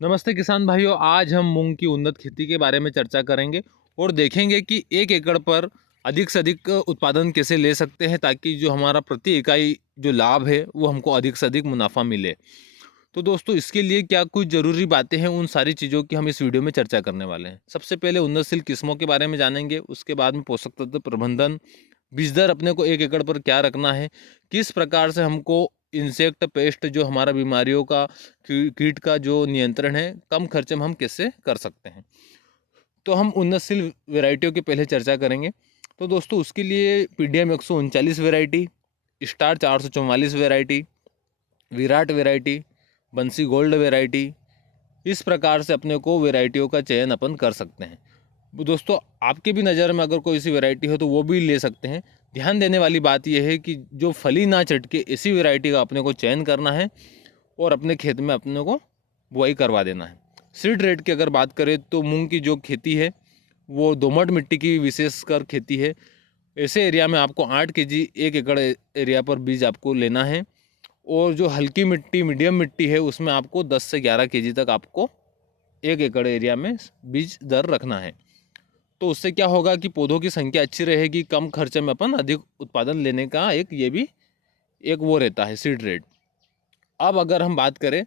नमस्ते किसान भाइयों, आज हम मूंग की उन्नत खेती के बारे में चर्चा करेंगे और देखेंगे कि 1 एकड़ पर अधिक से अधिक उत्पादन कैसे ले सकते हैं ताकि जो हमारा प्रति इकाई जो लाभ है वो हमको अधिक से अधिक मुनाफा मिले। तो दोस्तों, इसके लिए क्या कुछ ज़रूरी बातें हैं, उन सारी चीज़ों की हम इस वीडियो में चर्चा करने वाले हैं। सबसे पहले उन्नतशील किस्मों के बारे में जानेंगे, उसके बाद में पोषक तत्व प्रबंधन, बीज दर अपने को 1 एकड़ पर क्या रखना है, किस प्रकार से हमको इंसेक्ट पेस्ट जो हमारा बीमारियों का कीट का जो नियंत्रण है कम खर्चे में हम कैसे कर सकते हैं। तो हम उन्नतशील वैरायटियों की पहले चर्चा करेंगे। तो दोस्तों, उसके लिए PDM 139 variety, star 444 variety, Virat variety, बंसी गोल्ड वैरायटी, इस प्रकार से अपने को वैरायटियों का चयन अपन कर सकते हैं। दोस्तों, आपके भी नज़र में अगर कोई सी वैरायटी हो तो वो भी ले सकते हैं। ध्यान देने वाली बात यह है कि जो फली ना चटके ऐसी वैरायटी का अपने को चयन करना है और अपने खेत में अपने को बुआई करवा देना है। सीड रेट की अगर बात करें तो मूंग की जो खेती है वो दोमट मिट्टी की विशेषकर खेती है। ऐसे एरिया में आपको 8 kg 1 एकड़ एरिया पर बीज आपको लेना है और जो हल्की मिट्टी मीडियम मिट्टी है उसमें आपको 10 से 11 kg तक आपको 1 एकड़ एरिया में बीज दर रखना है। तो उससे क्या होगा कि पौधों की संख्या अच्छी रहेगी, कम खर्चे में अपन अधिक उत्पादन लेने का एक ये भी एक वो रहता है सीड रेट। अब अगर हम बात करें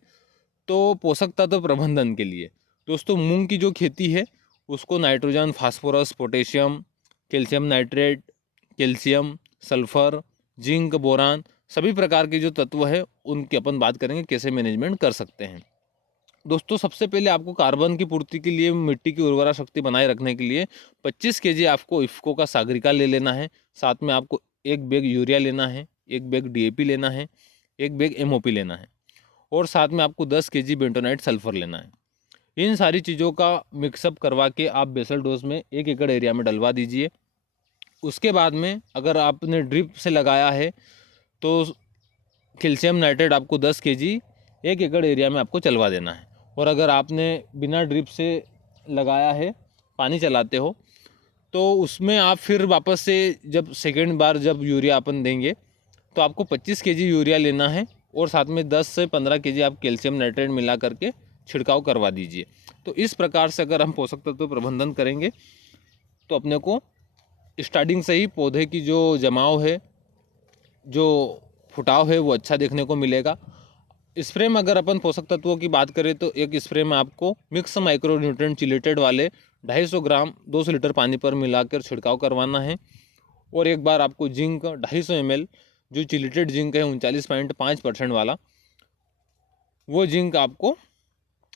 तो पोषक तत्व प्रबंधन के लिए दोस्तों, मूंग की जो खेती है उसको nitrogen, phosphorus, potassium, calcium nitrate, calcium, sulphur, zinc, boron, सभी प्रकार के जो तत्व है उनकी अपन बात करेंगे कैसे मैनेजमेंट कर सकते हैं। दोस्तों, सबसे पहले आपको कार्बन की पूर्ति के लिए मिट्टी की उर्वरा शक्ति बनाए रखने के लिए 25 kg आपको इफ्को का सागरिका ले लेना है। साथ में आपको 1 बैग यूरिया लेना है, 1 बैग डीएपी लेना है, 1 बैग एमओपी लेना है और साथ में आपको 10 kg बेंटोनाइट सल्फर लेना है। इन सारी चीज़ों का मिक्सअप करवा के आप बेसल डोज में 1 एकड़ एरिया में डलवा दीजिए। उसके बाद में अगर आपने ड्रिप से लगाया है तो कैल्शियम नाइट्रेट आपको 10 kg 1 एकड़ एरिया में आपको चलवा देना है। और अगर आपने बिना ड्रिप से लगाया है, पानी चलाते हो, तो उसमें आप फिर वापस से जब सेकेंड बार जब यूरिया अपन देंगे तो आपको 25 kg यूरिया लेना है और साथ में 10 से 15 kg आप कैल्शियम नाइट्रेट मिला करके छिड़काव करवा दीजिए। तो इस प्रकार से अगर हम पोषक तत्व प्रबंधन करेंगे तो अपने को स्टार्टिंग से ही पौधे की जो जमाव है, जो फुटाव है, वो अच्छा देखने को मिलेगा। स्प्रे में अगर अपन पोषक तत्वों की बात करें तो एक स्प्रे में आपको मिक्स माइक्रो न्यूट्रिएंट चिलेटेड वाले 250 ग्राम 200 लीटर पानी पर मिलाकर छिड़काव करवाना है। और एक बार आपको जिंक 250 ml जो चिलेटेड जिंक है 39.5% वाला, वो जिंक आपको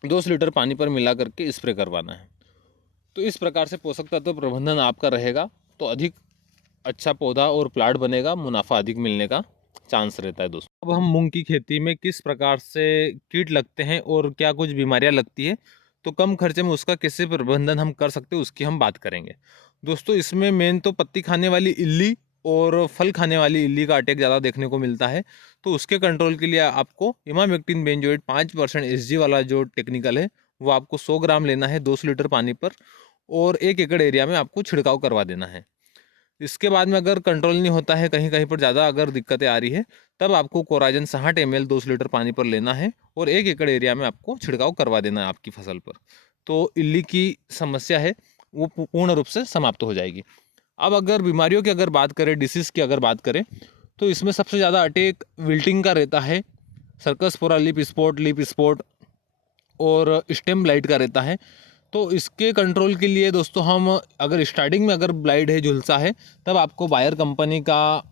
200 लीटर पानी पर मिला करके स्प्रे करवाना है। तो इस प्रकार से पोषक तत्व प्रबंधन आपका रहेगा तो अधिक अच्छा पौधा और प्लाट बनेगा, मुनाफा अधिक मिलने का चांस रहता है। दोस्तों, अब हम मूंग की खेती में किस प्रकार से कीट लगते हैं और क्या कुछ बीमारियां लगती है तो कम खर्चे में उसका कैसे प्रबंधन हम कर सकते हैं उसकी हम बात करेंगे। दोस्तों, इसमें मेन तो पत्ती खाने वाली इल्ली और फल खाने वाली इल्ली का अटैक ज़्यादा देखने को मिलता है। तो उसके कंट्रोल के लिए आपको इमामेक्टिन बेंजोएट 5% एसजी वाला जो टेक्निकल है वो आपको 100 ग्राम लेना है 200 लीटर पानी पर और 1 एकड़ एरिया में आपको छिड़काव करवा देना है। इसके बाद में अगर कंट्रोल नहीं होता है, कहीं कहीं पर ज़्यादा अगर दिक्कतें आ रही है, तब आपको कोराजन 60 ml 200 लीटर पानी पर लेना है और 1 एकड़ एरिया में आपको छिड़काव करवा देना है आपकी फसल पर। तो इल्ली की समस्या है वो पूर्ण रूप से समाप्त हो जाएगी। अब अगर बीमारियों की अगर बात करें, डिसीज़ की अगर बात करें, तो इसमें सबसे ज़्यादा अटैक विल्टिंग का रहता है, सर्कस स्पोरा लिप स्पॉट और स्टेम ब्लाइट का रहता है। तो इसके कंट्रोल के लिए दोस्तों, हम अगर स्टार्टिंग में अगर ब्लाइट है, झुलसा है, तब आपको बायर कंपनी का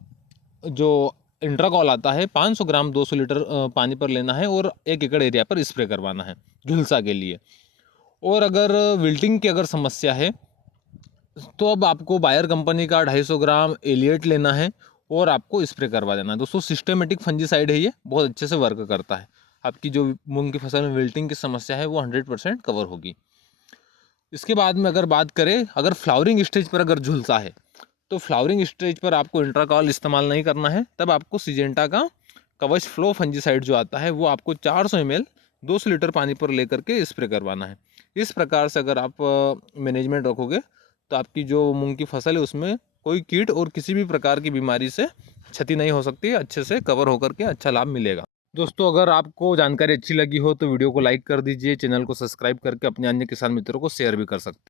जो इंट्राकॉल आता है 500 ग्राम 200 लीटर पानी पर लेना है और 1 एकड़ एरिया पर स्प्रे करवाना है झुलसा के लिए। और अगर विल्टिंग की अगर समस्या है तो अब आपको बायर कंपनी का 250 ग्राम एलिएट लेना है और आपको स्प्रे करवा देना है। दोस्तों, सिस्टेमेटिक फंजीसाइड है, ये बहुत अच्छे से वर्क करता है। आपकी जो मूंग की फसल में विल्टिंग की समस्या है वो 100% कवर होगी। इसके बाद में अगर बात करें, अगर फ्लावरिंग स्टेज पर अगर झुलसा है तो फ्लावरिंग स्टेज पर आपको इंट्राकॉल इस्तेमाल नहीं करना है, तब आपको सिजेंटा का कवच फ्लो फंजीसाइड जो आता है वो आपको 400 ml 200 लीटर पानी पर लेकर के स्प्रे करवाना है। इस प्रकार से अगर आप मैनेजमेंट रखोगे तो आपकी जो मूंग की फसल है उसमें कोई कीट और किसी भी प्रकार की बीमारी से क्षति नहीं हो सकती है, अच्छे से कवर होकर के अच्छा लाभ मिलेगा। दोस्तों अगर आपको जानकारी अच्छी लगी हो तो वीडियो को लाइक कर दीजिए, चैनल को सब्सक्राइब करके अपने अन्य किसान मित्रों को शेयर भी कर सकते हैं।